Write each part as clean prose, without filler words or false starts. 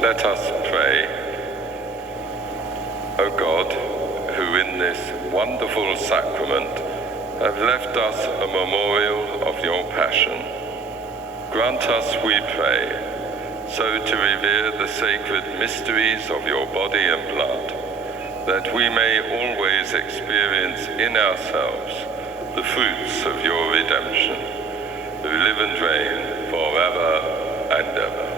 Let us pray. O God, who in this wonderful sacrament have left us a memorial of your passion, grant us, we pray, so to revere the sacred mysteries of your body and blood, that we may always experience in ourselves the fruits of your redemption, who live and reign forever and ever.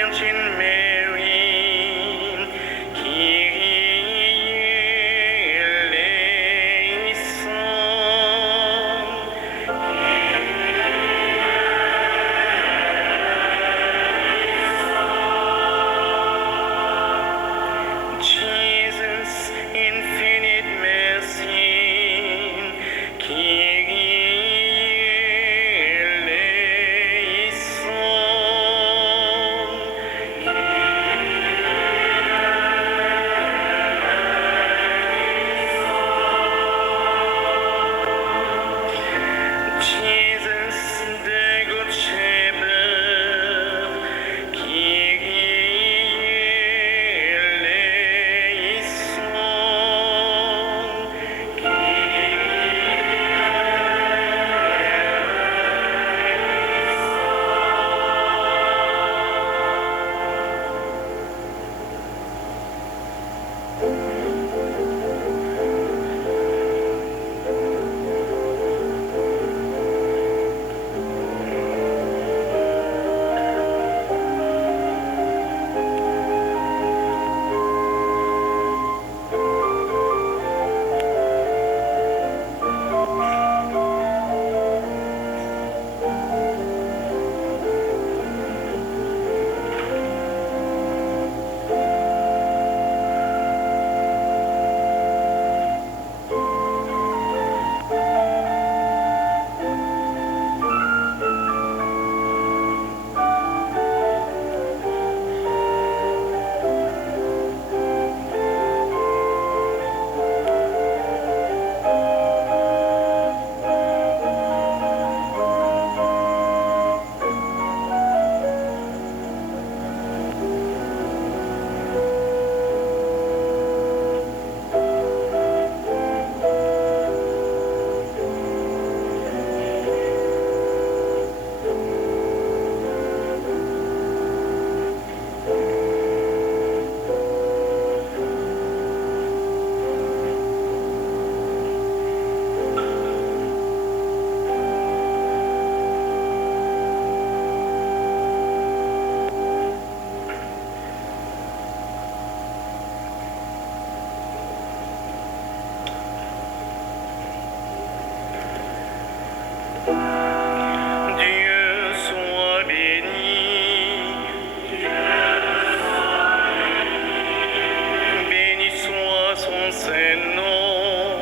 Virgin Mary, Kyrie eleison. Jesus, infinite mercy, Jesus, the Good Shepherd, Kyrie eleison. Dieu soit béni, béni soit son Saint-Nom,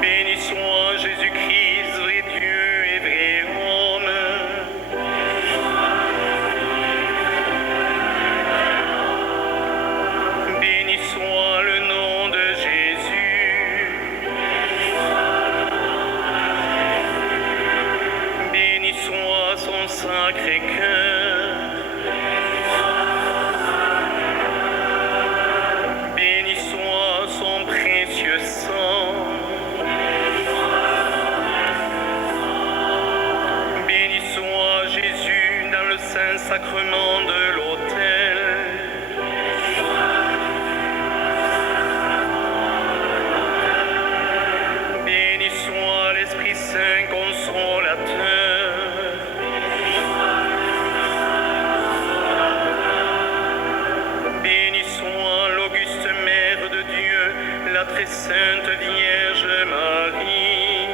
béni soit Jésus-Christ, vrai Dieu et vrai homme. Béni soit le nom de Jésus. Béni soit son sacré cœur. Béni soit son précieux sang. Béni soit Jésus dans le saint sacrement de l'autel. Béni soit l'Esprit Saint consolateur. Béni soit l'auguste Mère de Dieu, la très sainte Vierge Marie.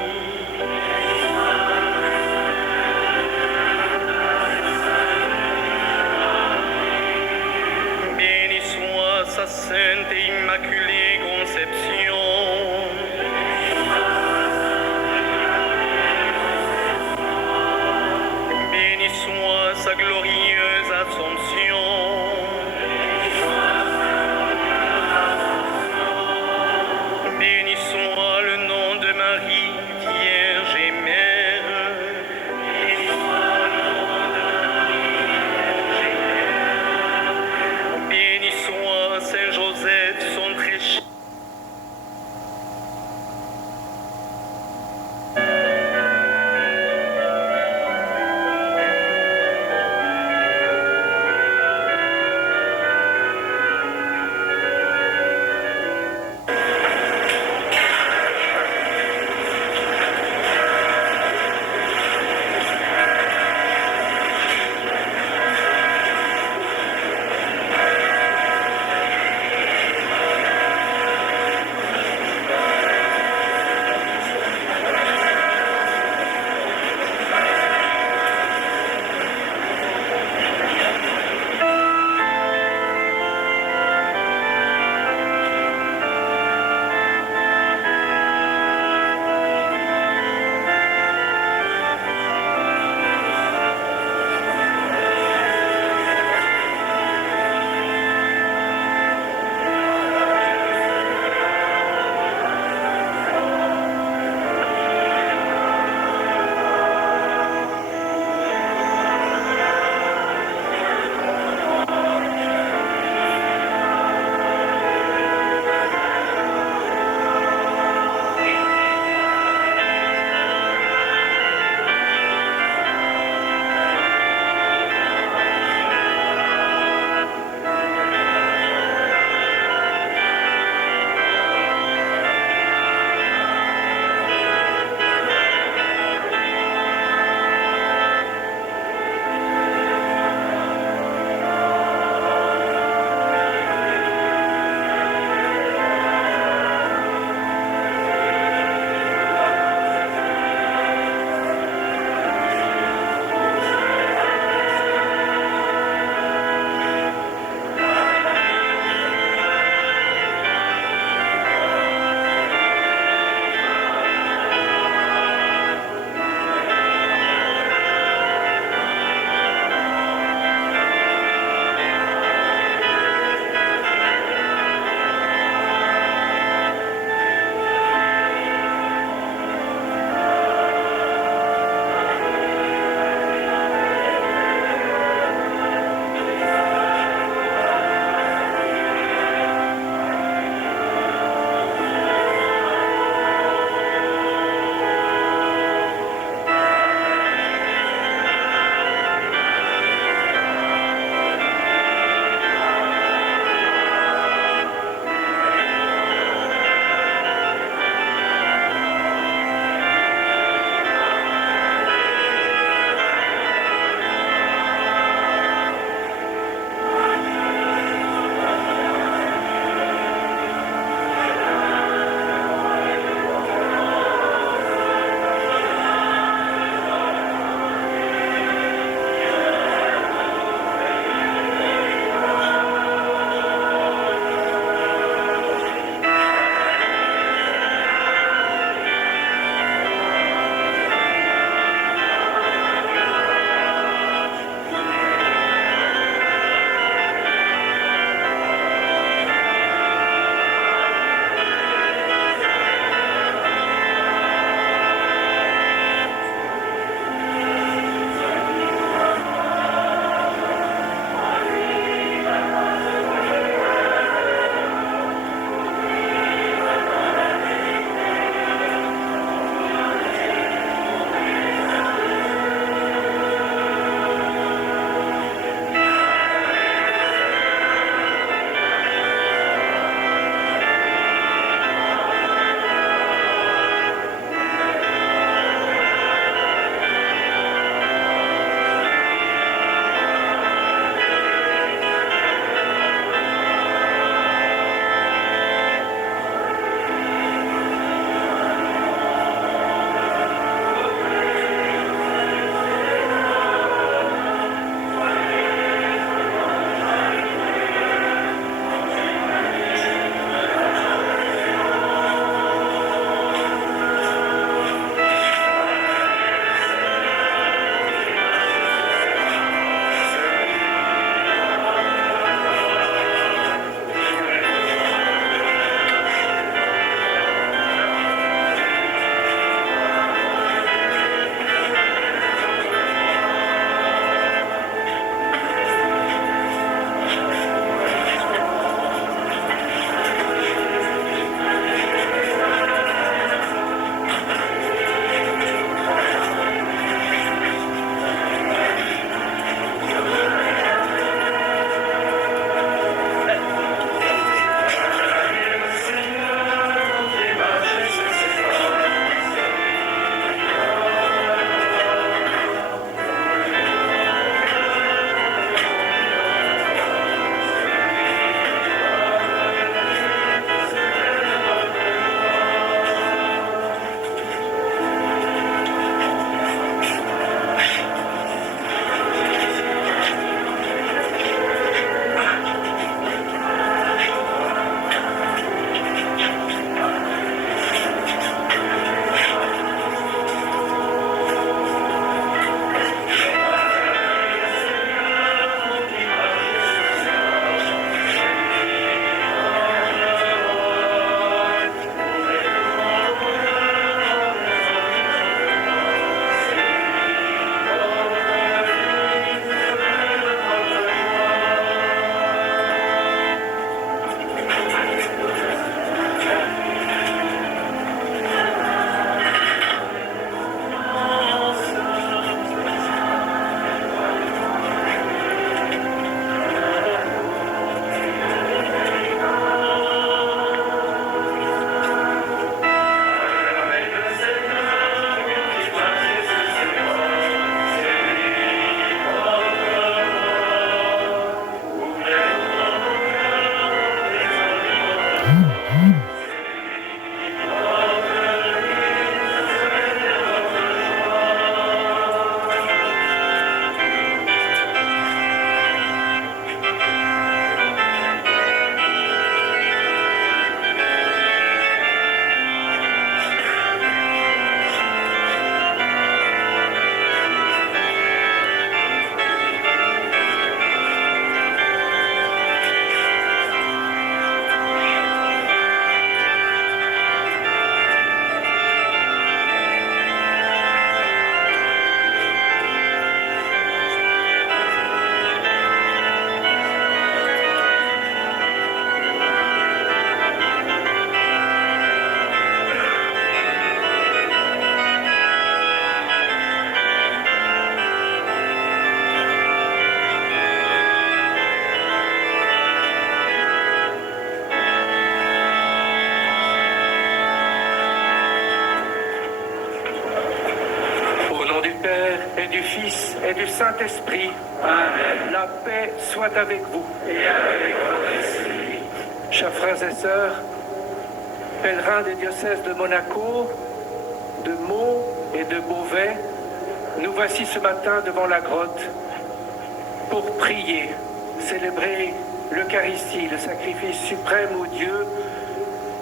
et du Fils et du Saint-Esprit. Amen. La paix soit avec vous. Et avec votre esprit. Chers frères et sœurs, pèlerins des diocèses de Monaco, de Meaux et de Beauvais, nous voici ce matin devant la grotte pour prier, célébrer l'Eucharistie, le sacrifice suprême où Dieu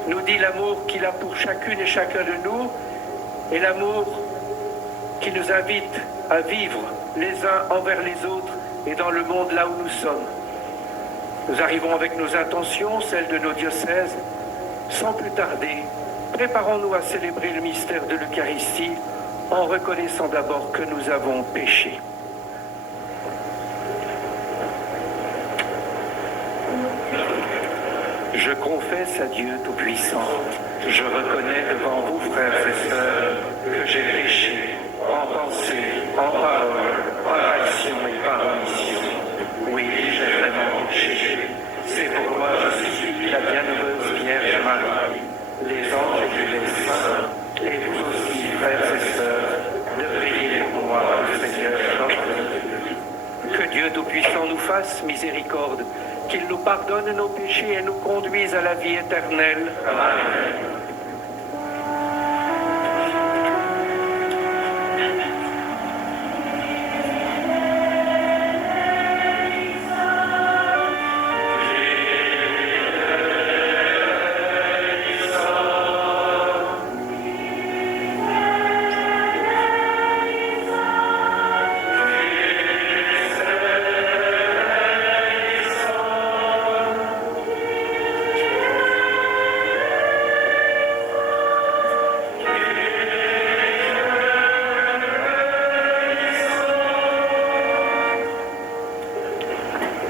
nous dit l'amour qu'il a pour chacune et chacun de nous et l'amour qui nous invite à vivre les uns envers les autres et dans le monde là où nous sommes. Nous arrivons avec nos intentions, celles de nos diocèses. Sans plus tarder, préparons-nous à célébrer le mystère de l'Eucharistie en reconnaissant d'abord que nous avons péché. Je confesse à Dieu Tout-Puissant, je reconnais devant vous, frères et sœurs, que j'ai péché en pensée, en parole, par action et par omission. Oui, j'ai vraiment péché. C'est pourquoi je supplie la bienheureuse Vierge Marie, les anges et les saints, et vous aussi, frères et sœurs, de prier pour moi, le Seigneur notre Dieu. Que Dieu Tout-Puissant nous fasse miséricorde, qu'il nous pardonne nos péchés et nous conduise à la vie éternelle. Amen.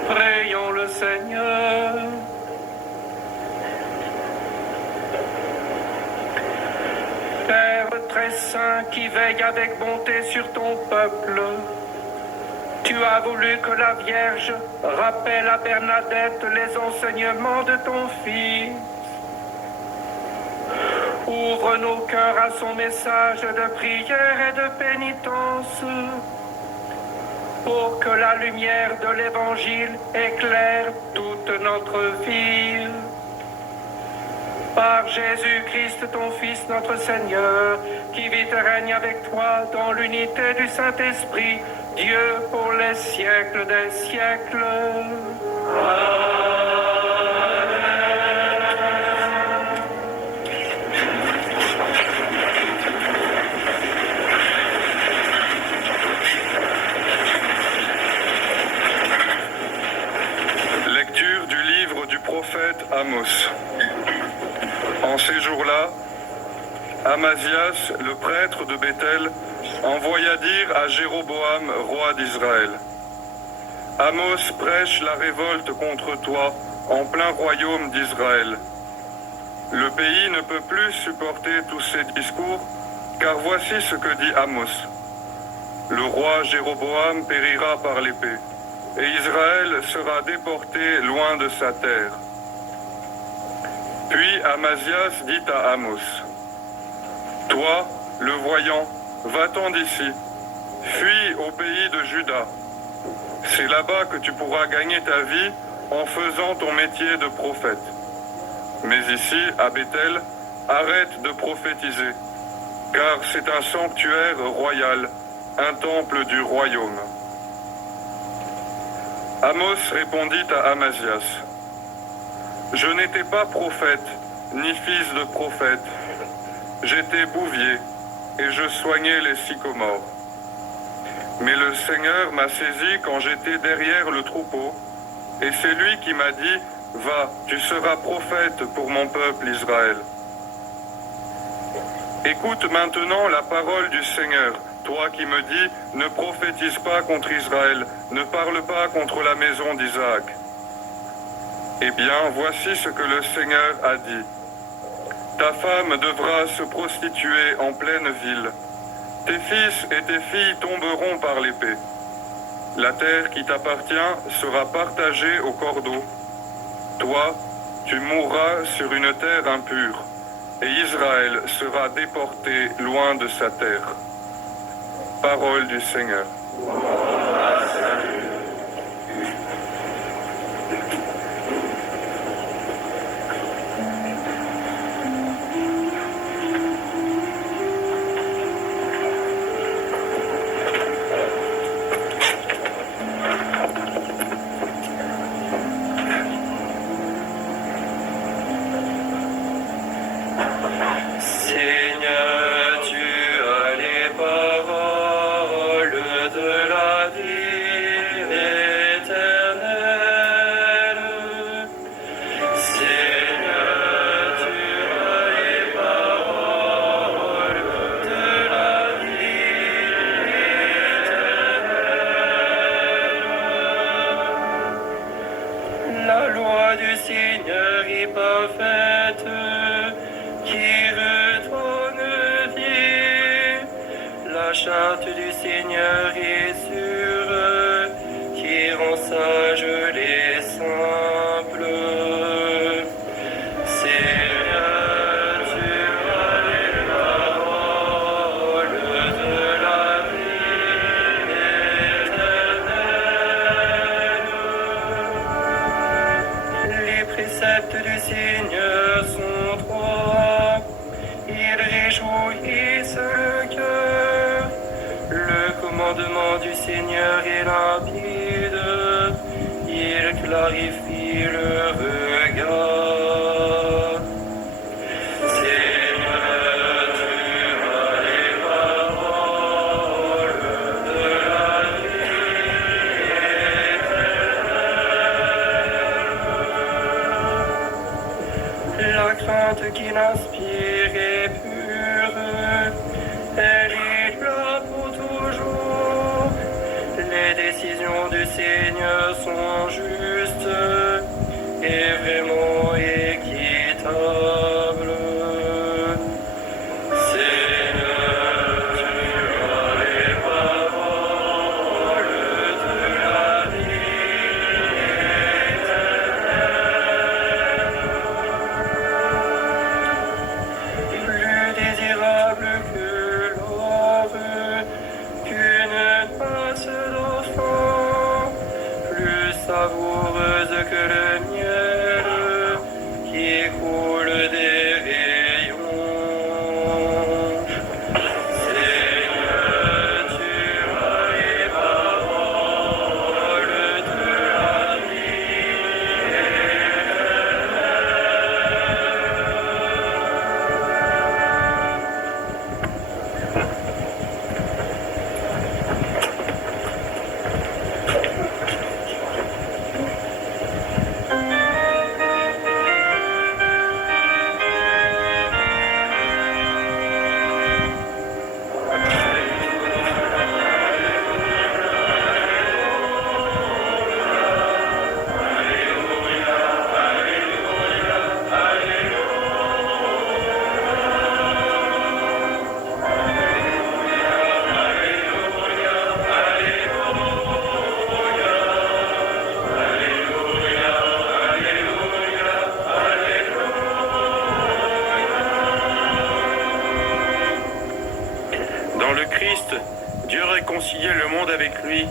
Prions le Seigneur. Père très saint qui veille avec bonté sur ton peuple, tu as voulu que la Vierge rappelle à Bernadette les enseignements de ton Fils. Ouvre nos cœurs à son message de prière et de pénitence, pour que la lumière de l'Évangile éclaire toute notre vie. Par Jésus-Christ, ton Fils, notre Seigneur, qui vit et règne avec toi dans l'unité du Saint-Esprit, Dieu pour les siècles des siècles. Lecture du livre du prophète Amos. En ces jours-là, Amasias, le prêtre de Béthel, envoya dire à Jéroboam, roi d'Israël: Amos prêche la révolte contre toi en plein royaume d'Israël. Le pays ne peut plus supporter tous ces discours, car voici ce que dit Amos. Le roi Jéroboam périra par l'épée, et Israël sera déporté loin de sa terre. Puis Amasias dit à Amos: Toi, le voyant, va-t'en d'ici, fuis au pays de Juda. C'est là-bas que tu pourras gagner ta vie en faisant ton métier de prophète. Mais ici, à Béthel, arrête de prophétiser, car c'est un sanctuaire royal, un temple du royaume. Amos répondit à Amasias: Je n'étais pas prophète, ni fils de prophète. J'étais bouvier, et je soignais les sycomores. Mais le Seigneur m'a saisi quand j'étais derrière le troupeau, et c'est lui qui m'a dit: Va, tu seras prophète pour mon peuple Israël. Écoute maintenant la parole du Seigneur, toi qui me dis: Ne prophétise pas contre Israël, ne parle pas contre la maison d'Isaac. Eh bien, voici ce que le Seigneur a dit. Ta femme devra se prostituer en pleine ville. Tes fils et tes filles tomberont par l'épée. La terre qui t'appartient sera partagée au cordeau. Toi, tu mourras sur une terre impure, et Israël sera déporté loin de sa terre. Parole du Seigneur. Seigneur, tu as les paroles de la vie éternelle. Seigneur, tu as les paroles de la vie éternelle. La loi du Seigneur est parfaite, qui redonne vie. La charte du Seigneur est sûre, qui rend sages les simples. Seigneur, tu as les paroles de la vie éternelle. Les préceptes du Seigneur sont droits, ils réjouissent le cœur. Le commandement du Seigneur est limpide, il clarifie le regard. Seigneur, tu as les paroles de la vie éternelle. La crainte qu'il inspire est pure, elle est là pour toujours. Les décisions du Seigneur sont justes et vraiment équitables. Seigneur, tu as les paroles de la vie éternelle. Plus désirable que l'or, qu'une masse d'enfants, plus savoureuse que le miel qui coule des rayons. Seigneur, tu as les paroles de la vie Dans le Christ, Dieu réconciliait le monde avec lui.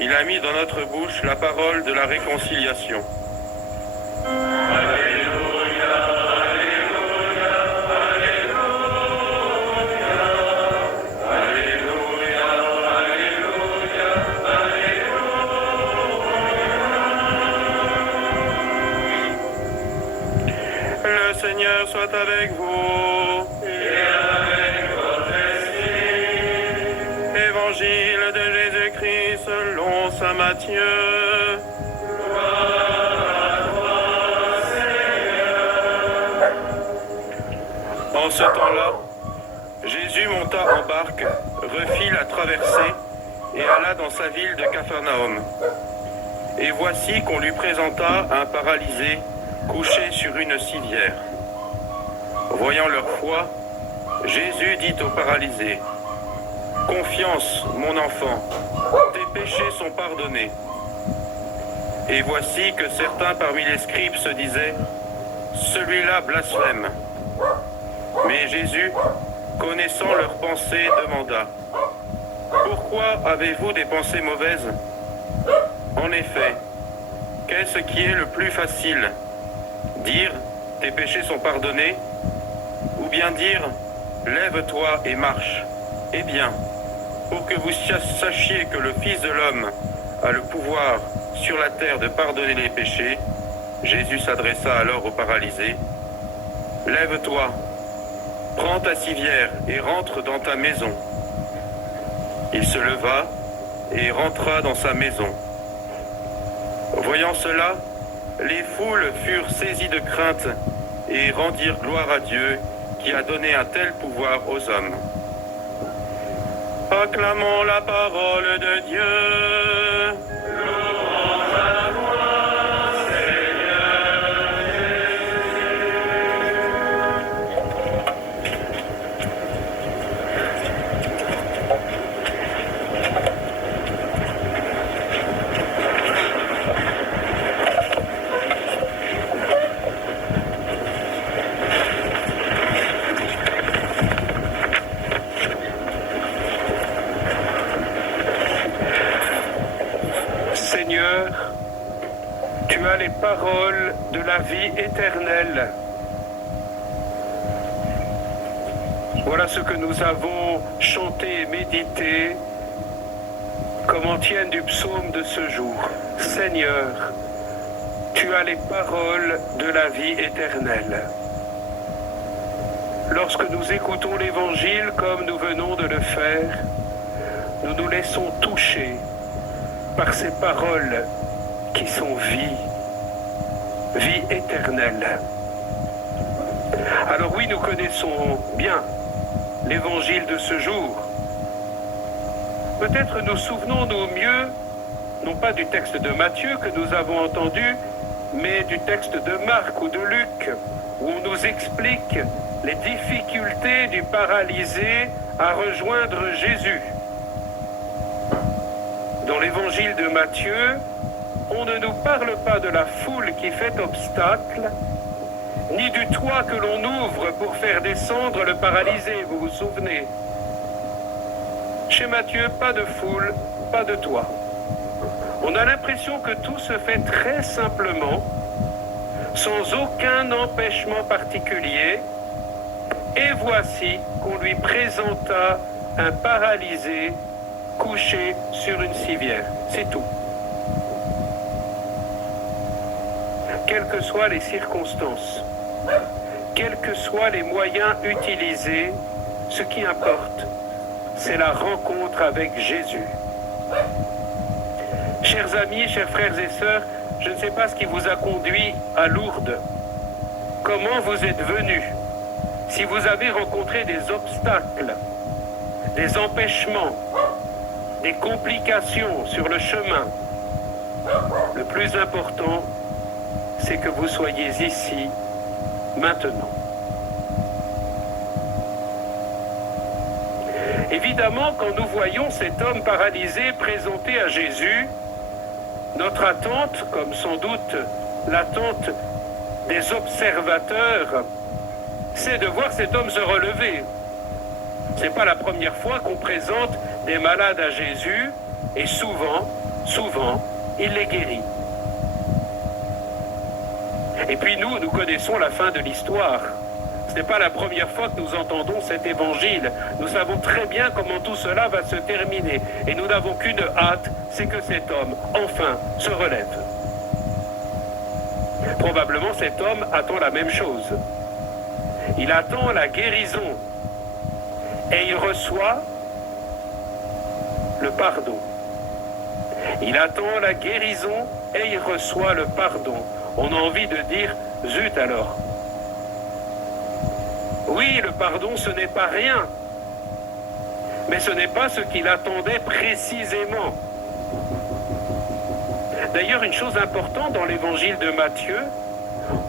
Il a mis dans notre bouche la parole de la réconciliation. Le Seigneur soit avec vous. Évangile de Jésus-Christ selon saint Matthieu. En ce temps-là, Jésus monta en barque, refit la traversée et alla dans sa ville de Capharnaüm. Et voici qu'on lui présenta un paralysé couché sur une civière. Voyant leur foi, Jésus dit au paralysé: « Confiance, mon enfant, tes péchés sont pardonnés. » Et voici que certains parmi les scribes se disaient: « Celui-là blasphème. » Mais Jésus, connaissant leurs pensées, demanda: « pourquoi avez-vous des pensées mauvaises? En effet, qu'est-ce qui est le plus facile? Dire « tes péchés sont pardonnés » ou bien dire « lève-toi et marche ». Eh bien, pour que vous sachiez que le Fils de l'homme a le pouvoir sur la terre de pardonner les péchés, Jésus s'adressa alors au paralysé. « Lève-toi, prends ta civière et rentre dans ta maison. » Il se leva et rentra dans sa maison. Voyant cela, les foules furent saisies de crainte et rendirent gloire à Dieu qui a donné un tel pouvoir aux hommes. Acclamons la parole de Dieu. Louange à toi, Seigneur Seigneur, tu as les paroles de la vie éternelle. Voilà ce que nous avons chanté et médité comme antienne du psaume de ce jour. Seigneur, tu as les paroles de la vie éternelle. Lorsque nous écoutons l'Évangile comme nous venons de le faire, nous nous laissons toucher par ces paroles qui sont vie éternelle. Alors oui, nous connaissons bien l'Évangile de ce jour. Peut-être nous souvenons-nous mieux, non pas du texte de Matthieu que nous avons entendu, mais du texte de Marc ou de Luc, où on nous explique les difficultés du paralysé à rejoindre Jésus. Dans l'évangile de Matthieu, on ne nous parle pas de la foule qui fait obstacle, ni du toit que l'on ouvre pour faire descendre le paralysé, vous vous souvenez. Chez Matthieu, pas de foule, pas de toit. On a l'impression que tout se fait très simplement, sans aucun empêchement particulier, et voici qu'on lui présenta un paralysé couché sur une civière. C'est tout. Quelles que soient les circonstances, quels que soient les moyens utilisés, ce qui importe, c'est la rencontre avec Jésus. Chers amis, chers frères et sœurs, je ne sais pas ce qui vous a conduit à Lourdes. Comment vous êtes venus? Si vous avez rencontré des obstacles, des empêchements, des complications sur le chemin, le plus important, c'est que vous soyez ici, maintenant. Évidemment, quand nous voyons cet homme paralysé présenté à Jésus, notre attente, comme sans doute l'attente des observateurs, c'est de voir cet homme se relever. Ce n'est pas la première fois qu'on présente des malades à Jésus, et souvent, il les guérit. Et puis nous connaissons la fin de l'histoire. Ce n'est pas la première fois que nous entendons cet évangile. Nous savons très bien comment tout cela va se terminer. Et nous n'avons qu'une hâte, c'est que cet homme, enfin, se relève. Probablement cet homme attend la même chose. Il attend la guérison. Et il reçoit le pardon. Il attend la guérison et il reçoit le pardon. On a envie de dire, zut alors. Oui, le pardon, ce n'est pas rien. Mais ce n'est pas ce qu'il attendait précisément. D'ailleurs, une chose importante dans l'évangile de Matthieu,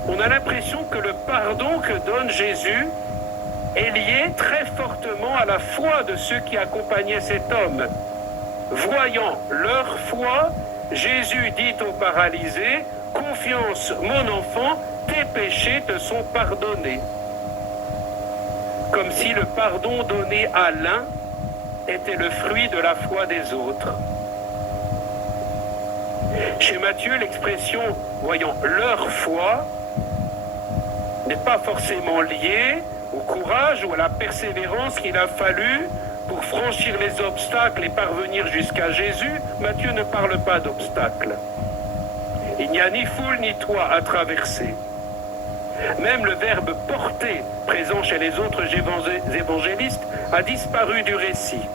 on a l'impression que le pardon que donne Jésus est lié très fortement à la foi de ceux qui accompagnaient cet homme. Voyant leur foi, Jésus dit au paralysé, « Confiance, mon enfant, tes péchés te sont pardonnés. » Comme si le pardon donné à l'un était le fruit de la foi des autres. Chez Matthieu, l'expression « voyant leur foi » n'est pas forcément liée au courage ou à la persévérance qu'il a fallu pour franchir les obstacles et parvenir jusqu'à Jésus. Matthieu ne parle pas d'obstacles. Il n'y a ni foule ni toit à traverser. Même le verbe « porter » présent chez les autres évangélistes a disparu du récit.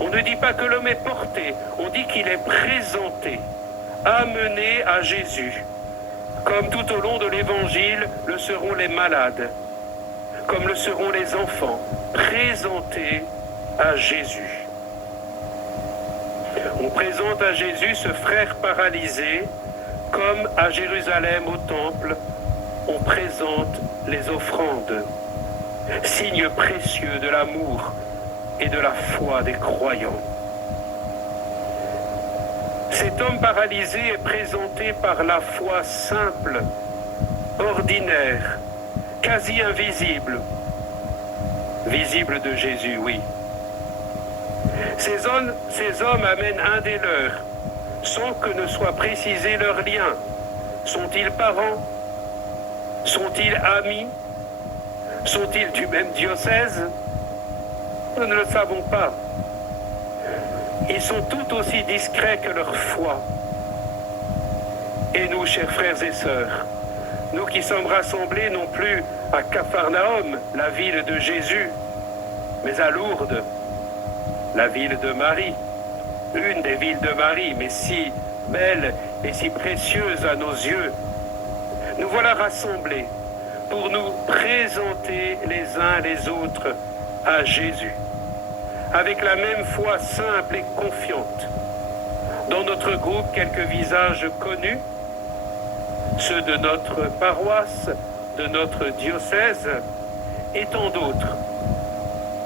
On ne dit pas que l'homme est porté, on dit qu'il est présenté, amené à Jésus. Comme tout au long de l'Évangile le seront les malades, comme le seront les enfants, présentés à Jésus. On présente à Jésus ce frère paralysé, comme à Jérusalem au temple, on présente les offrandes, signe précieux de l'amour et de la foi des croyants. Cet homme paralysé est présenté par la foi simple, ordinaire, quasi invisible, visible de Jésus, oui. Ces hommes amènent un des leurs, sans que ne soit précisé leur lien. Sont-ils parents? Sont-ils amis? Sont-ils du même diocèse? Nous ne le savons pas. Ils sont tout aussi discrets que leur foi. Et nous, chers frères et sœurs, nous qui sommes rassemblés non plus à Capharnaüm, la ville de Jésus, mais à Lourdes, la ville de Marie, une des villes de Marie, mais si belle et si précieuse à nos yeux, nous voilà rassemblés pour nous présenter les uns les autres à Jésus, avec la même foi simple et confiante. Dans notre groupe, quelques visages connus, ceux de notre paroisse, de notre diocèse, et tant d'autres,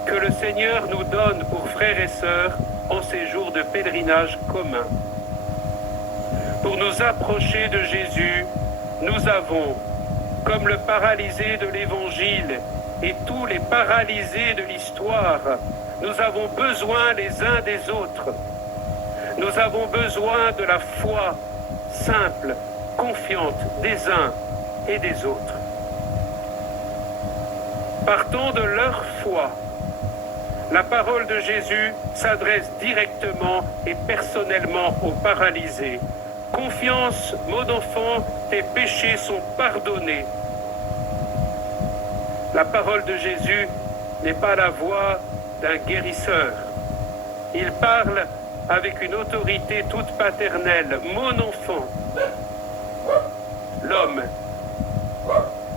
que le Seigneur nous donne pour frères et sœurs en ces jours de pèlerinage commun. Pour nous approcher de Jésus, nous avons, comme le paralysé de l'Évangile et tous les paralysés de l'histoire, nous avons besoin les uns des autres. Nous avons besoin de la foi simple, confiante des uns et des autres. Partant de leur foi, la parole de Jésus s'adresse directement et personnellement aux paralysés. Confiance, mot d'enfant, tes péchés sont pardonnés. La parole de Jésus n'est pas la voix d'un guérisseur. Il parle avec une autorité toute paternelle. Mon enfant, l'homme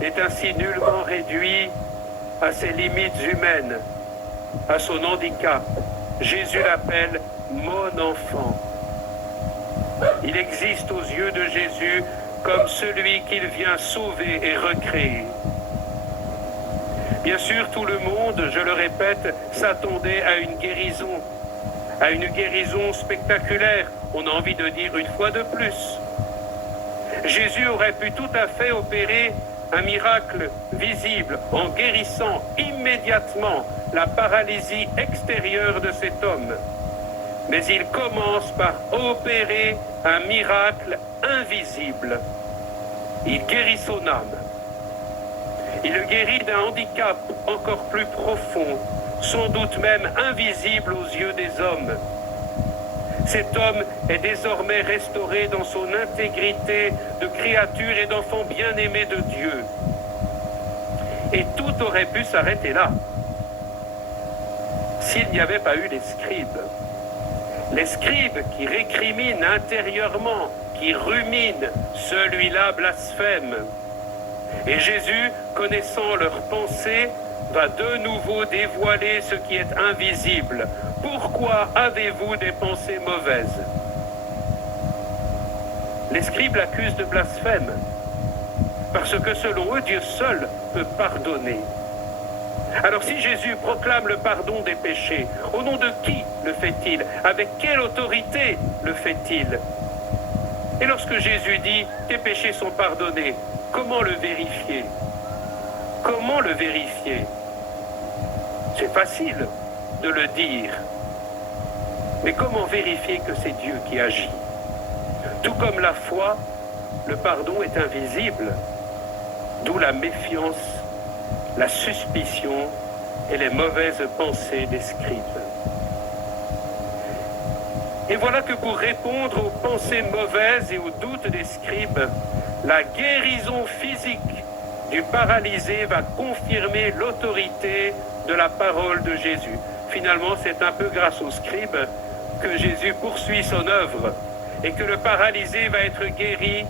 est ainsi nullement réduit à ses limites humaines, à son handicap. Jésus l'appelle mon enfant. Il existe aux yeux de Jésus comme celui qu'il vient sauver et recréer. Bien sûr, tout le monde, je le répète, s'attendait à une guérison spectaculaire, on a envie de dire une fois de plus. Jésus aurait pu tout à fait opérer un miracle visible en guérissant immédiatement la paralysie extérieure de cet homme. Mais il commence par opérer un miracle invisible. Il guérit son âme. Il le guérit d'un handicap encore plus profond, sans doute même invisible aux yeux des hommes. Cet homme est désormais restauré dans son intégrité de créature et d'enfant bien-aimé de Dieu. Et tout aurait pu s'arrêter là, s'il n'y avait pas eu les scribes. Les scribes qui récriminent intérieurement, qui ruminent, celui-là blasphème. Et Jésus, connaissant leurs pensées, va de nouveau dévoiler ce qui est invisible. Pourquoi avez-vous des pensées mauvaises? Les scribes l'accusent de blasphème, parce que selon eux, Dieu seul peut pardonner. Alors si Jésus proclame le pardon des péchés, au nom de qui le fait-il? Avec quelle autorité le fait-il? Et lorsque Jésus dit « tes péchés sont pardonnés », comment le vérifier? Comment le vérifier? C'est facile. de le dire. Mais comment vérifier que c'est Dieu qui agit? Tout comme la foi, le pardon est invisible, d'où la méfiance, la suspicion et les mauvaises pensées des scribes. Et voilà que pour répondre aux pensées mauvaises et aux doutes des scribes, la guérison physique du paralysé va confirmer l'autorité de la parole de Jésus. Finalement, c'est un peu grâce aux scribes que Jésus poursuit son œuvre et que le paralysé va être guéri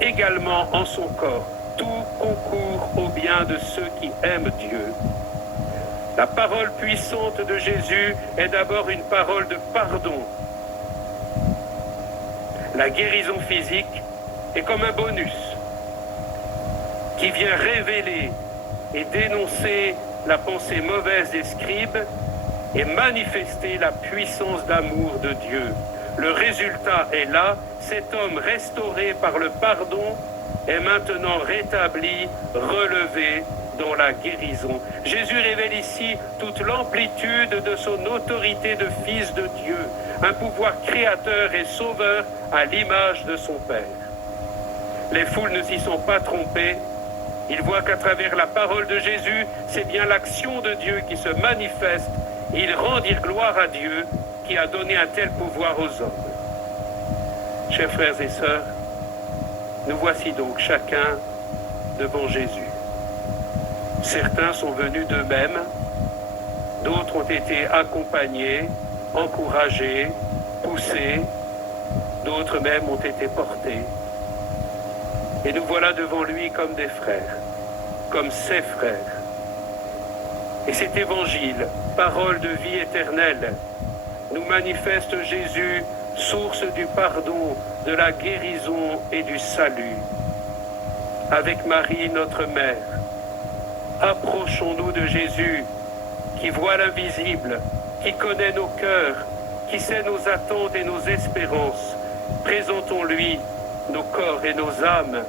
également en son corps. Tout concourt au bien de ceux qui aiment Dieu. La parole puissante de Jésus est d'abord une parole de pardon. La guérison physique est comme un bonus qui vient révéler et dénoncer la pensée mauvaise des scribes et manifester la puissance d'amour de Dieu. Le résultat est là, cet homme restauré par le pardon est maintenant rétabli, relevé dans la guérison. Jésus révèle ici toute l'amplitude de son autorité de Fils de Dieu, un pouvoir créateur et sauveur à l'image de son Père. Les foules ne s'y sont pas trompées. Ils voient qu'à travers la parole de Jésus, c'est bien l'action de Dieu qui se manifeste. Ils rendirent gloire à Dieu qui a donné un tel pouvoir aux hommes. Chers frères et sœurs, nous voici donc chacun devant Jésus. Certains sont venus d'eux-mêmes, d'autres ont été accompagnés, encouragés, poussés, d'autres même ont été portés. Et nous voilà devant lui comme des frères, comme ses frères. Et cet évangile, parole de vie éternelle, nous manifeste Jésus, source du pardon, de la guérison et du salut. Avec Marie, notre mère, approchons-nous de Jésus, qui voit l'invisible, qui connaît nos cœurs, qui sait nos attentes et nos espérances. Présentons-lui nos corps et nos âmes,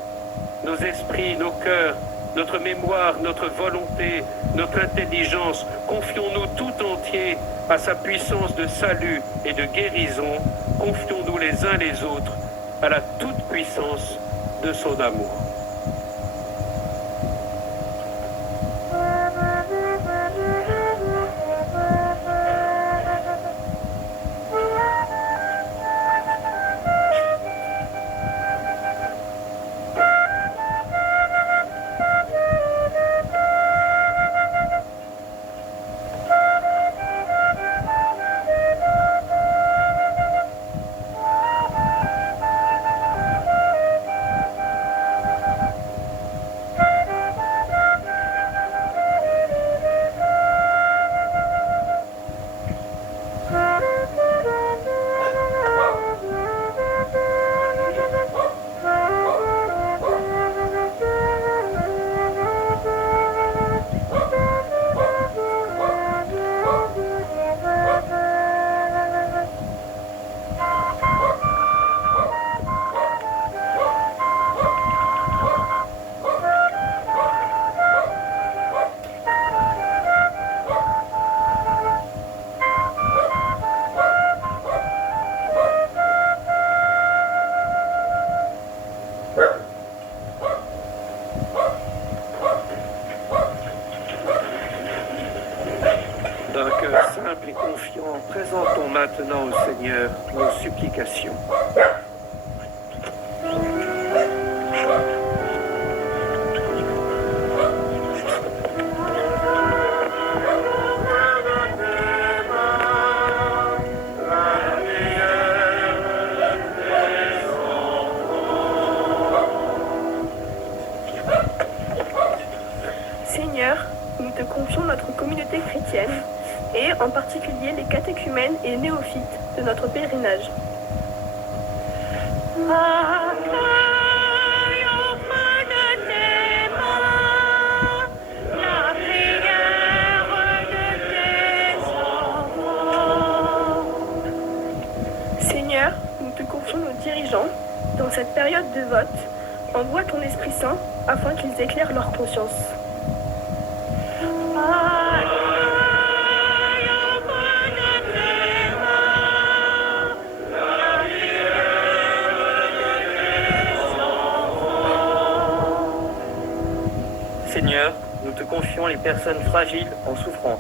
nos esprits, nos cœurs, notre mémoire, notre volonté, notre intelligence. Confions-nous tout entier à sa puissance de salut et de guérison. Confions-nous les uns les autres à la toute-puissance de son amour. D'un cœur simple et confiant, présentons maintenant au Seigneur nos supplications. Seigneur, nous te confions notre communauté chrétienne et en particulier les catéchumènes et néophytes de notre pèlerinage. Accueille auprès de tes mains la prière de tes enfants. Seigneur, nous te confions nos dirigeants. Dans cette période de vote, envoie ton Esprit Saint afin qu'ils éclairent leur conscience. Accueille confions les personnes fragiles en souffrance,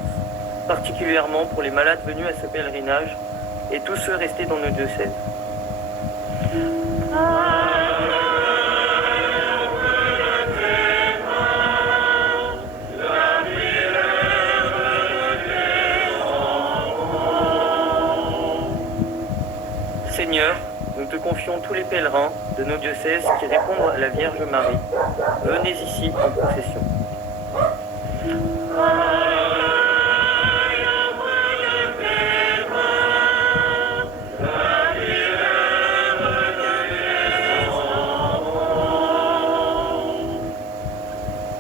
particulièrement pour les malades venus à ce pèlerinage et tous ceux restés dans nos diocèses. Seigneur, nous te confions tous les pèlerins de nos diocèses qui répondent à la Vierge Marie. Venez ici en procession.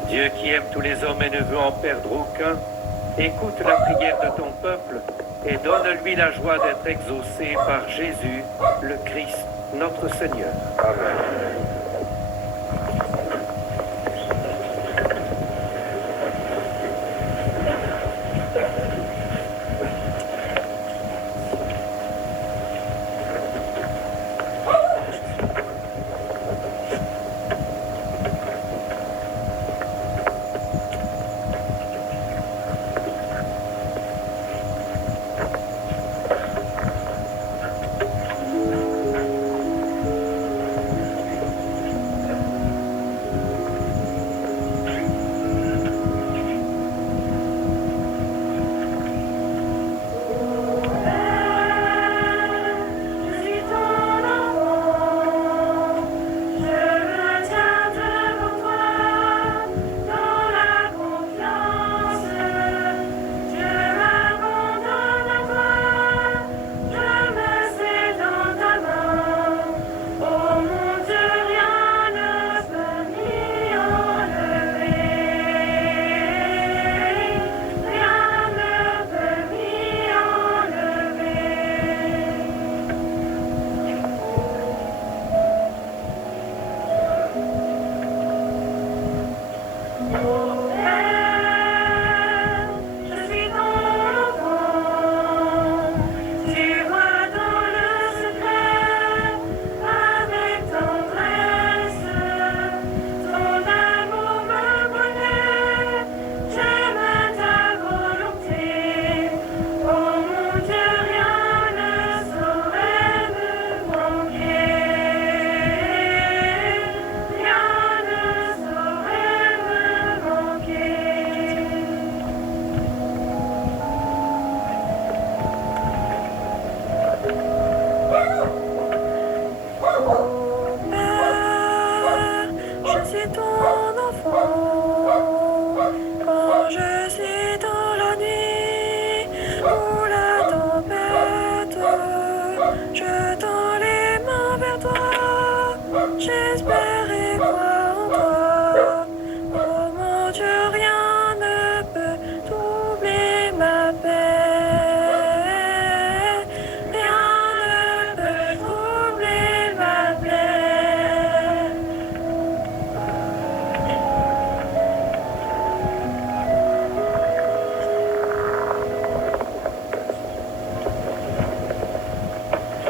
Dieu qui aime tous les hommes et ne veut en perdre aucun, écoute la prière de ton peuple et donne-lui la joie d'être exaucé par Jésus, le Christ, notre Seigneur. Amen.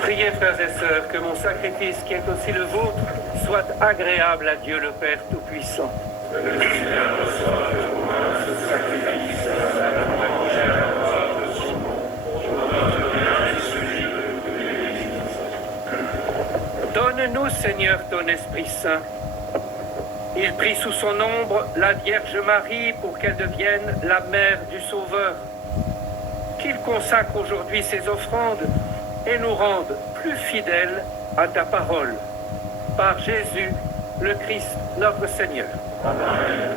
Priez, frères et sœurs, que mon sacrifice, qui est aussi le vôtre, soit agréable à Dieu le Père Tout-Puissant. Que le Seigneur reçoive de moi ce sacrifice à la gloire de son nom, pour notre bien et celui de l'Église. Donne-nous, Seigneur, ton Esprit Saint. Il prie sous son ombre la Vierge Marie pour qu'elle devienne la mère du Sauveur. Qu'il consacre aujourd'hui ses offrandes et nous rende plus fidèles à ta parole. Par Jésus, le Christ, notre Seigneur. Amen.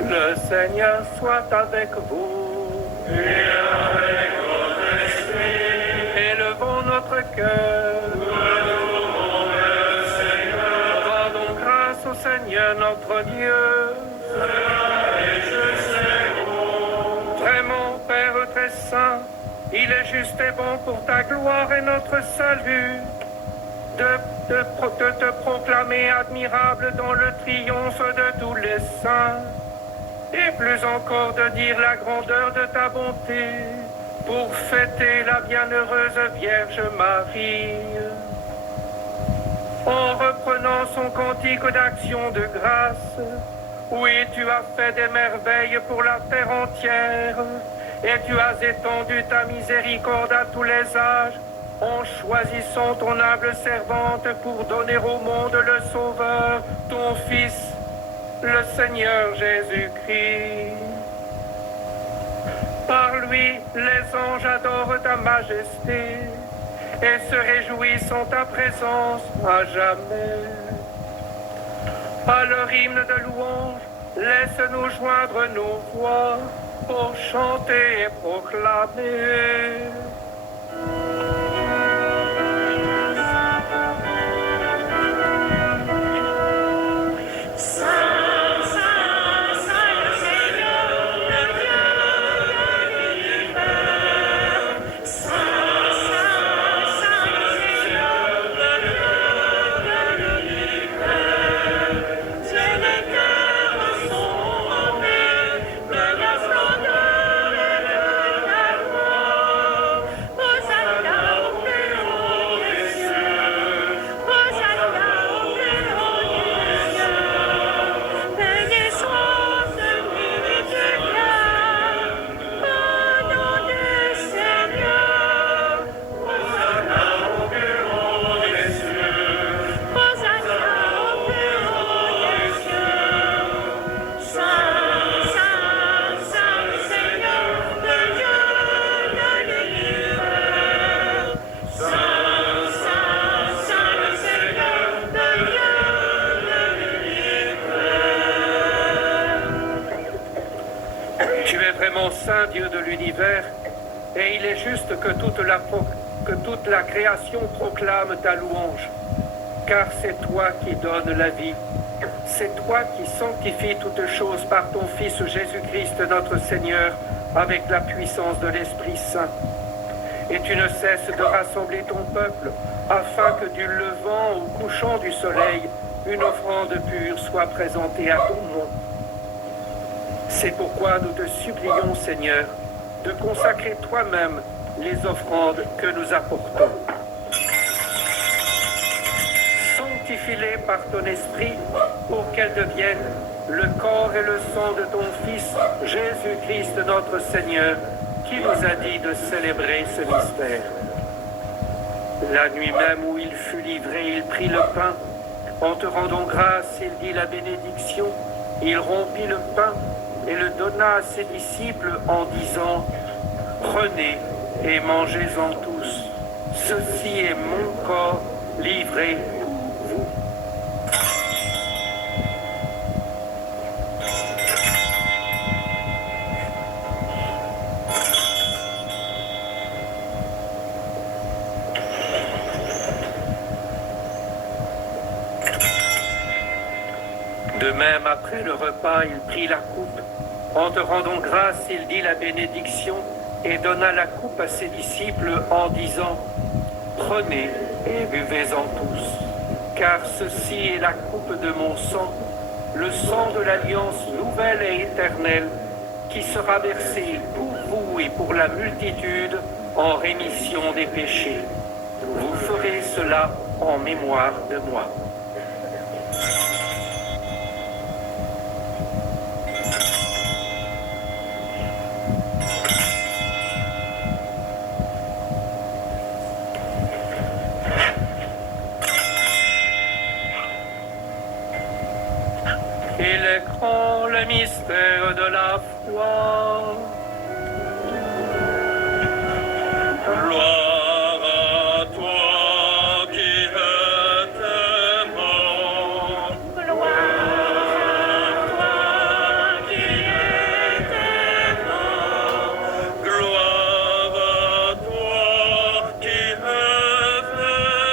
Le Seigneur soit avec vous. Et avec votre esprit. Élevons notre cœur. Louons le Seigneur. Rendons grâce au Seigneur notre Dieu. Cela est juste et bon. Très mon Père très saint, il est juste et bon pour ta gloire et notre salut de te proclamer admirable dans le triomphe de tous les saints, et plus encore de dire la grandeur de ta bonté pour fêter la bienheureuse Vierge Marie. En reprenant son cantique d'action de grâce, Oui, tu as fait des merveilles pour la terre entière, et tu as étendu ta miséricorde à tous les âges, en choisissant ton humble servante pour donner au monde le Sauveur, ton Fils, le Seigneur Jésus-Christ. Par lui, les anges adorent ta majesté et se réjouissent en ta présence à jamais. À leur hymne de louange, laisse-nous joindre nos voix pour chanter et proclamer. Saint Dieu de l'univers, et il est juste que toute la création proclame ta louange, car c'est toi qui donnes la vie, c'est toi qui sanctifies toutes choses par ton Fils Jésus-Christ notre Seigneur, avec la puissance de l'Esprit Saint. Et tu ne cesses de rassembler ton peuple, afin que du levant au couchant du soleil, une offrande pure soit présentée à ton nom. C'est pourquoi nous te supplions, Seigneur, de consacrer toi-même les offrandes que nous apportons. Sanctifie-les par ton esprit pour qu'elles deviennent le corps et le sang de ton Fils, Jésus-Christ notre Seigneur, qui nous a dit de célébrer ce mystère. La nuit même où il fut livré, il prit le pain. En te rendant grâce, il dit la bénédiction. Il rompit le pain et le donna à ses disciples en disant « Prenez et mangez-en tous. Ceci est mon corps livré pour vous. » De même, après le repas, il prit la coupe. En te rendant grâce, il dit la bénédiction et donna la coupe à ses disciples en disant « Prenez et buvez-en tous, car ceci est la coupe de mon sang, le sang de l'alliance nouvelle et éternelle, qui sera versé pour vous et pour la multitude en rémission des péchés. Vous ferez cela en mémoire de moi. » Il est grand le mystère de la foi. Gloire à toi qui es aimant. Gloire à toi qui es aimant. Gloire à toi qui es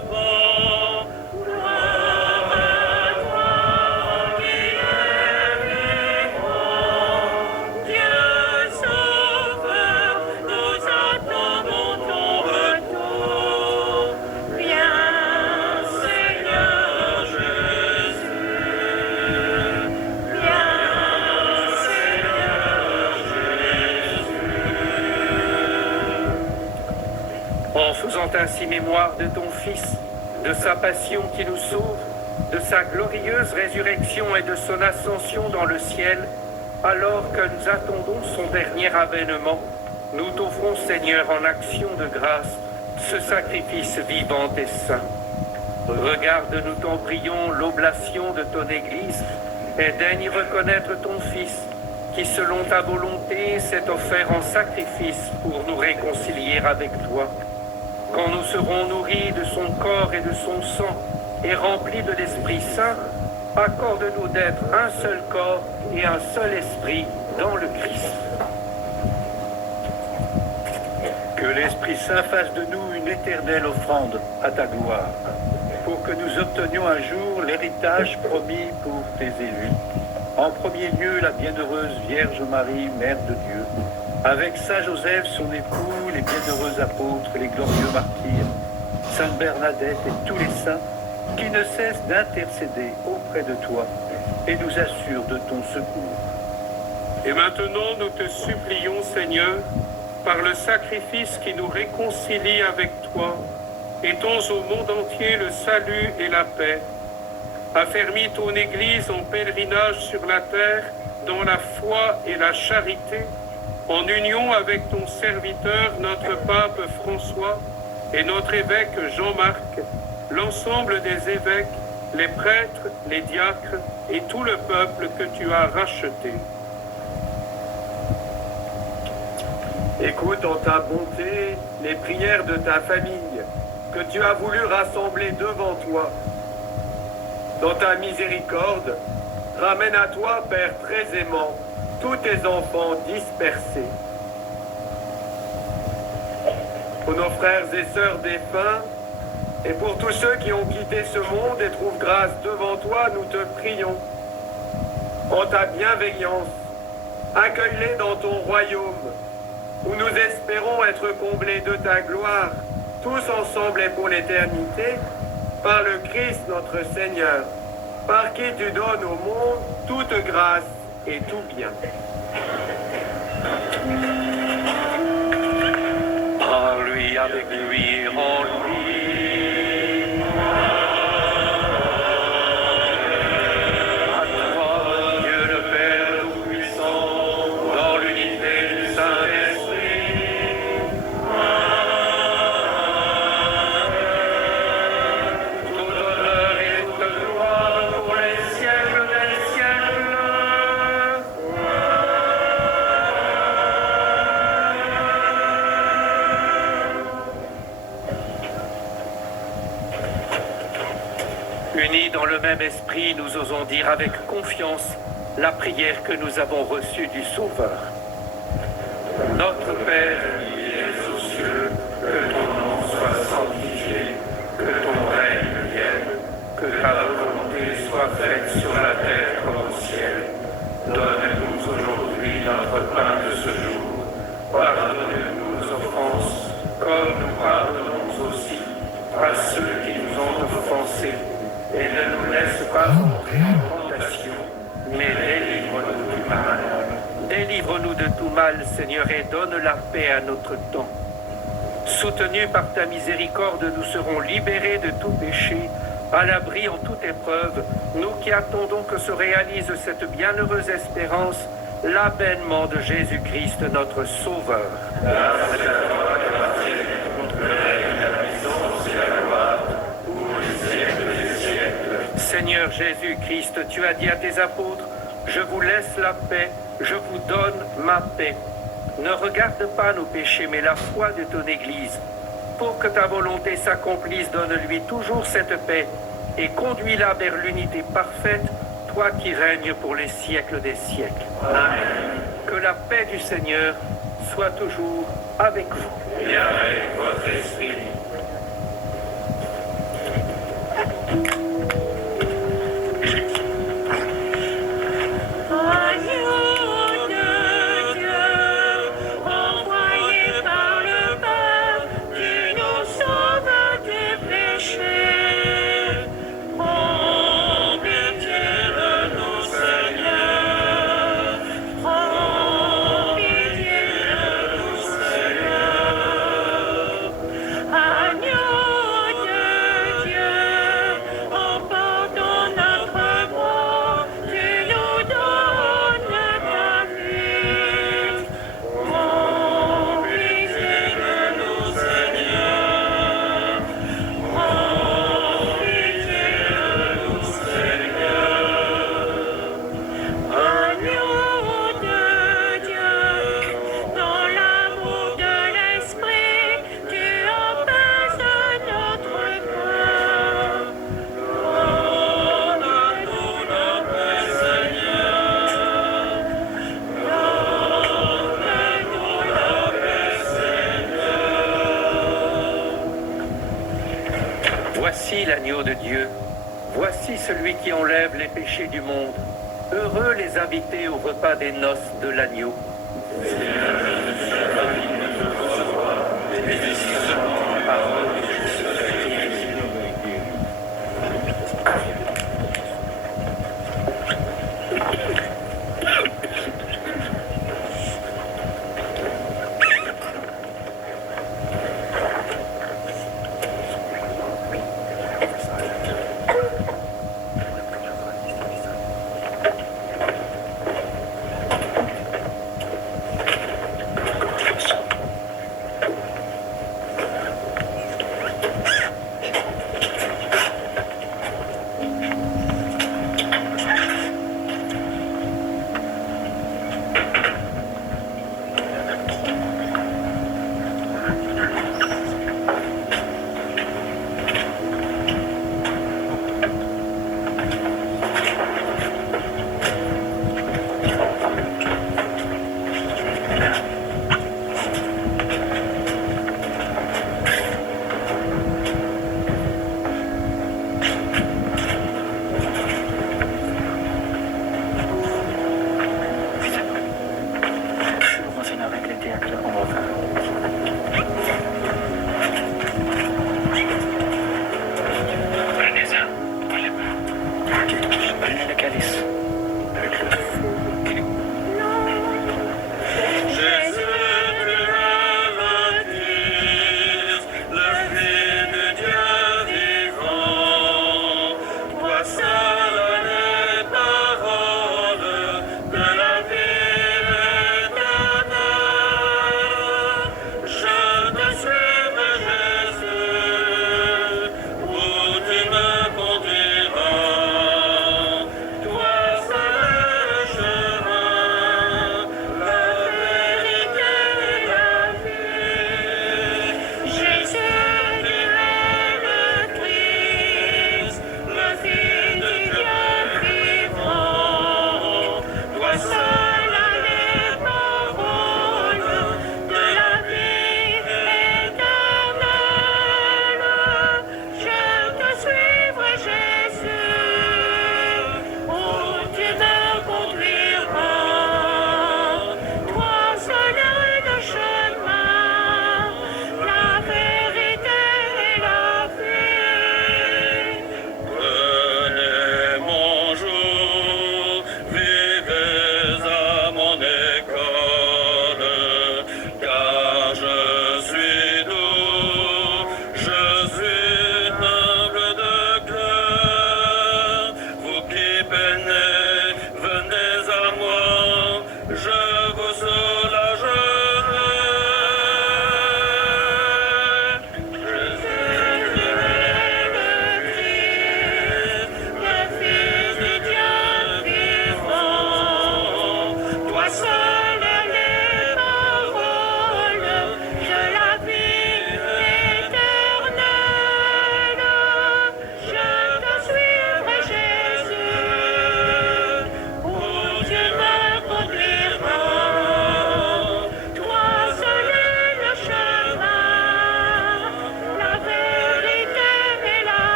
vivant. Gloire à toi qui es vivant. Dieu sauveur, nous attendons ton retour. Viens, Seigneur Jésus. Viens, Seigneur En faisant ainsi mémoire de ton Fils, de sa passion qui nous sauve, de sa glorieuse résurrection et de son ascension dans le ciel, alors que nous attendons son dernier avènement, nous t'offrons, Seigneur, en action de grâce, ce sacrifice vivant et saint. Regarde, nous t'en prions, l'oblation de ton Église, et daigne reconnaître ton Fils, qui selon ta volonté s'est offert en sacrifice pour nous réconcilier avec toi. Quand nous serons nourris de son corps et de son sang, et remplis de l'Esprit Saint, accorde-nous d'être un seul corps et un seul esprit dans le Christ. Que l'Esprit Saint fasse de nous une éternelle offrande à ta gloire, pour que nous obtenions un jour l'héritage promis pour tes élus. En premier lieu, la bienheureuse Vierge Marie, Mère de Dieu, avec Saint Joseph, son époux, les bienheureux apôtres, les glorieux martyrs, Sainte Bernadette et tous les saints, qui ne cessent d'intercéder auprès de toi et nous assurent de ton secours. Et maintenant, nous te supplions, Seigneur, par le sacrifice qui nous réconcilie avec toi, étends au monde entier le salut et la paix. Affermis ton Église en pèlerinage sur la terre, dans la foi et la charité, en union avec ton serviteur, notre pape François, et notre évêque Jean-Marc, l'ensemble des évêques, les prêtres, les diacres et tout le peuple que tu as racheté. Écoute en ta bonté les prières de ta famille que tu as voulu rassembler devant toi. Dans ta miséricorde, ramène à toi, Père très aimant, tous tes enfants dispersés. Pour nos frères et sœurs défunts, et pour tous ceux qui ont quitté ce monde et trouvent grâce devant toi, nous te prions. En ta bienveillance, accueille-les dans ton royaume, où nous espérons être comblés de ta gloire, tous ensemble et pour l'éternité, par le Christ notre Seigneur, par qui tu donnes au monde toute grâce et tout bien. Par lui, avec lui, en lui. À toi, Dieu le Père Tout-Puissant, dans l'unité du Saint-Esprit. Tout honneur et toute gloire pour les siècles des siècles. Unis dans le même esprit, nous osons dire avec confiance la prière que nous avons reçue du Sauveur. Notre Père qui es aux cieux, que ton nom soit sanctifié, que ton règne vienne, que ta volonté soit faite sur la terre comme au ciel. Donne-nous aujourd'hui notre pain de ce jour. Pardonne-nous nos offenses, comme nous pardonnons aussi à ceux qui nous ont offensés. Et ne nous laisse pas entrer en tentation, mais délivre-nous du mal. Délivre-nous de tout mal, Seigneur, et donne la paix à notre temps. Soutenus par ta miséricorde, nous serons libérés de tout péché, à l'abri en toute épreuve, nous qui attendons que se réalise cette bienheureuse espérance, l'avènement de Jésus-Christ, notre Sauveur. Seigneur Jésus-Christ, tu as dit à tes apôtres, je vous laisse la paix, je vous donne ma paix. Ne regarde pas nos péchés, mais la foi de ton Église. Pour que ta volonté s'accomplisse, donne-lui toujours cette paix et conduis-la vers l'unité parfaite, toi qui règnes pour les siècles des siècles. Amen. Que la paix du Seigneur soit toujours avec vous. Et avec votre esprit. Agneau de Dieu, envoyé par le Père, qui nous sauve des péchés. Prends pitié de nous, Seigneur. Prends pitié de nous, Seigneur. Voici l'agneau de Dieu. Voici celui qui enlève les péchés du monde. Heureux les invités au repas des noces de l'agneau. Seul les paroles, je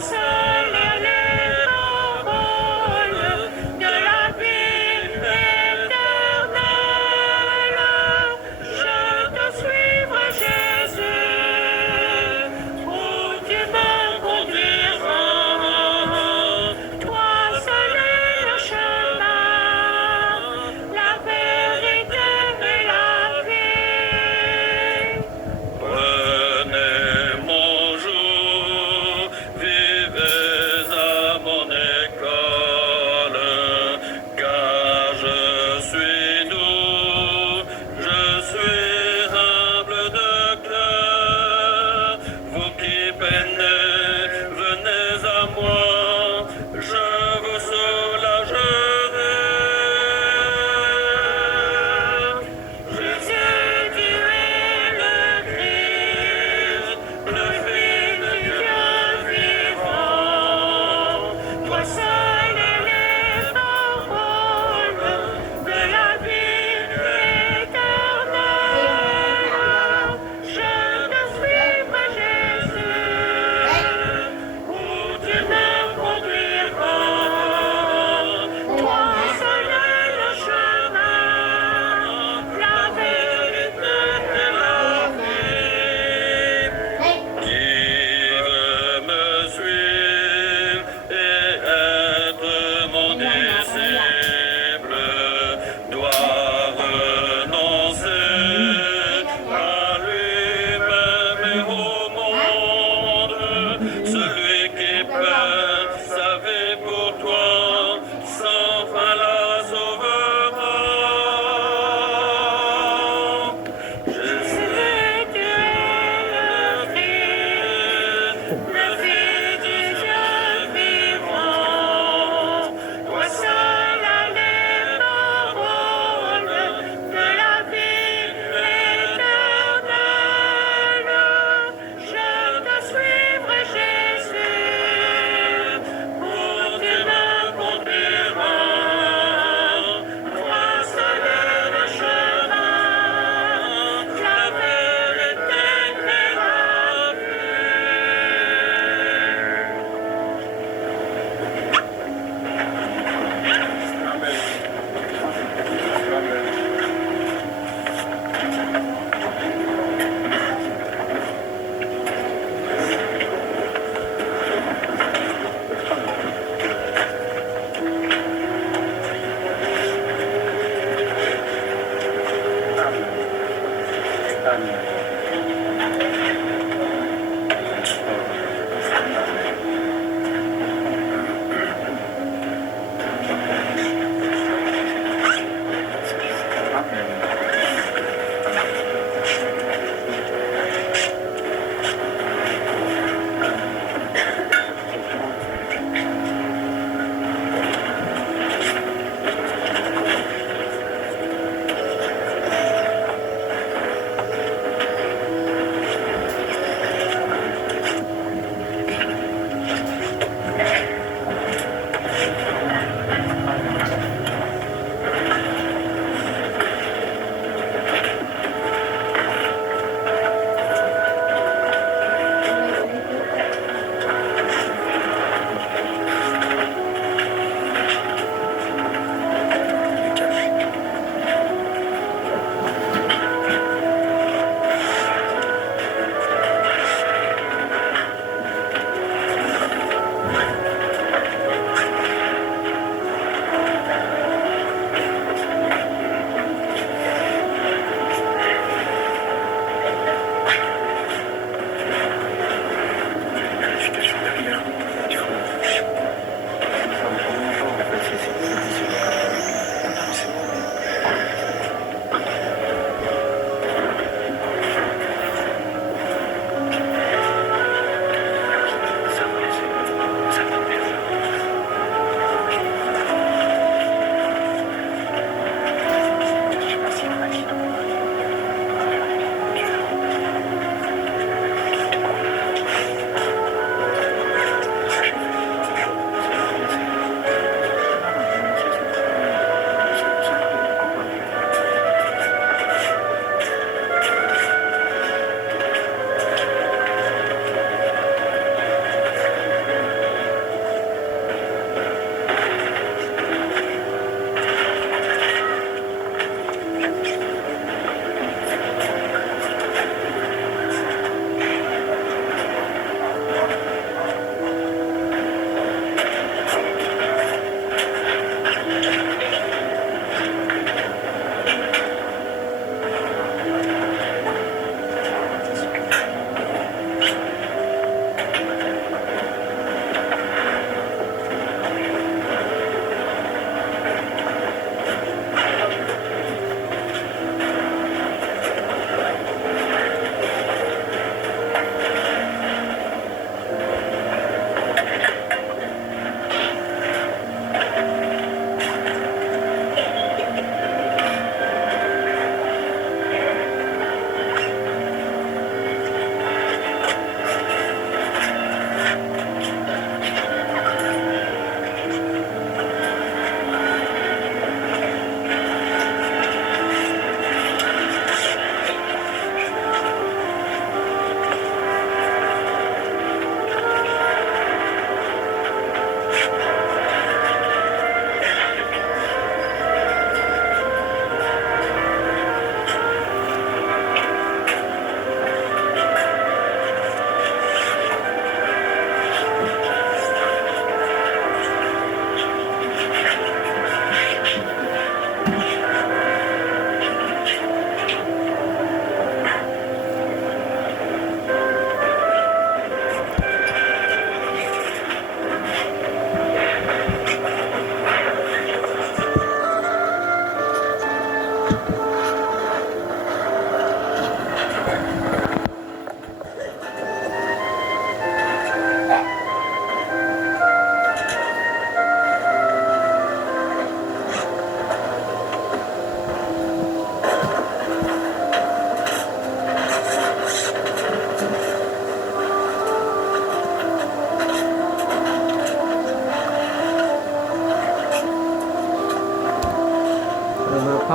seul est les paroles de la vie éternelle. Je te suivrai, Jésus, où tu me conduiras. Toi seul est le chemin, la vérité et la vie. Prenez mon jour, vivez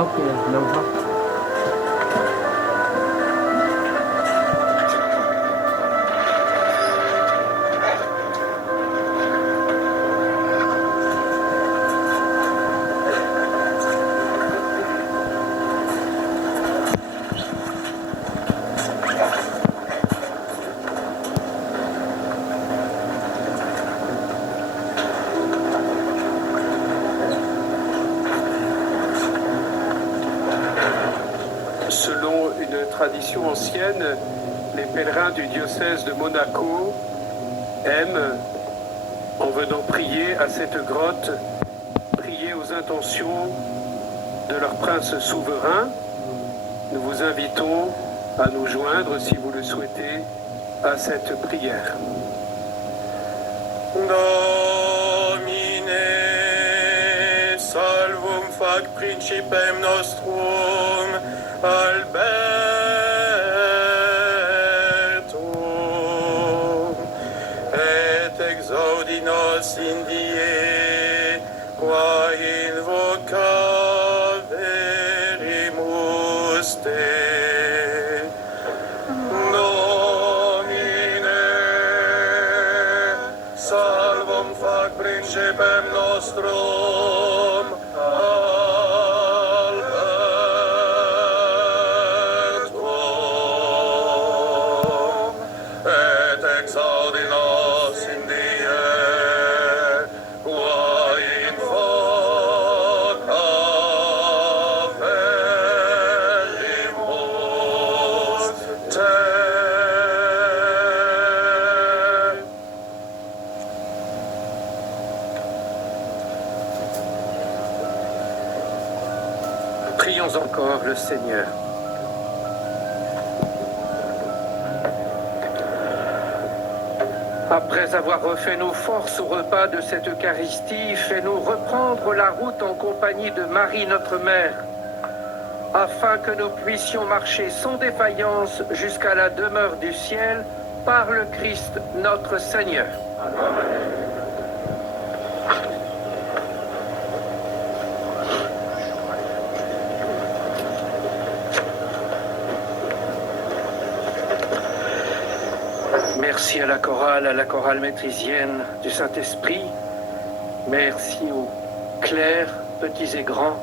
Ok, Nova. Selon une tradition ancienne, les pèlerins du diocèse de Monaco aiment, en venant prier à cette grotte, prier aux intentions de leur prince souverain. Nous vous invitons à nous joindre, si vous le souhaitez, à cette prière. Domine, salvum fac principem nostrum, Albertum, et exaudi nos in die, qua invocaverimus te. Domine, salvum fac principem nostrum, Albertum, et exaudi nos in die, qua invocaverimus te. Prions encore le Seigneur. Après avoir refait nos forces au repas de cette Eucharistie, fais-nous reprendre la route en compagnie de Marie notre Mère, afin que nous puissions marcher sans défaillance jusqu'à la demeure du ciel par le Christ notre Seigneur. Merci à la chorale maîtrisienne du Saint-Esprit. Merci aux clercs, petits et grands,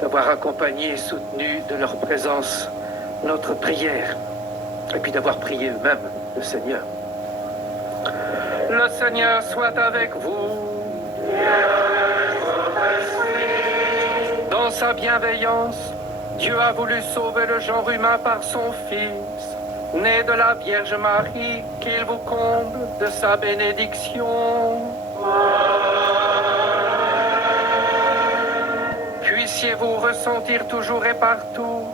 d'avoir accompagné et soutenu de leur présence notre prière, et puis d'avoir prié eux-mêmes le Seigneur. Le Seigneur soit avec vous. Dans sa bienveillance, Dieu a voulu sauver le genre humain par son Fils, né de la Vierge Marie, qu'il vous comble de sa bénédiction. Puissiez-vous ressentir toujours et partout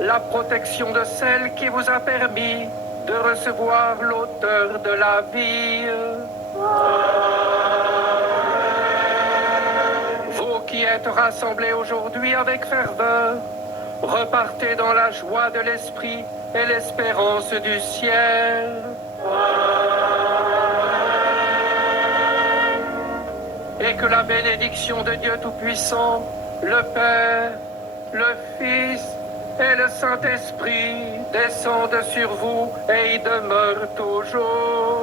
la protection de celle qui vous a permis de recevoir l'auteur de la vie. Vous qui êtes rassemblés aujourd'hui avec ferveur, repartez dans la joie de l'Esprit et l'espérance du ciel. Et que la bénédiction de Dieu Tout-Puissant, le Père, le Fils et le Saint-Esprit descendent sur vous et y demeurent toujours.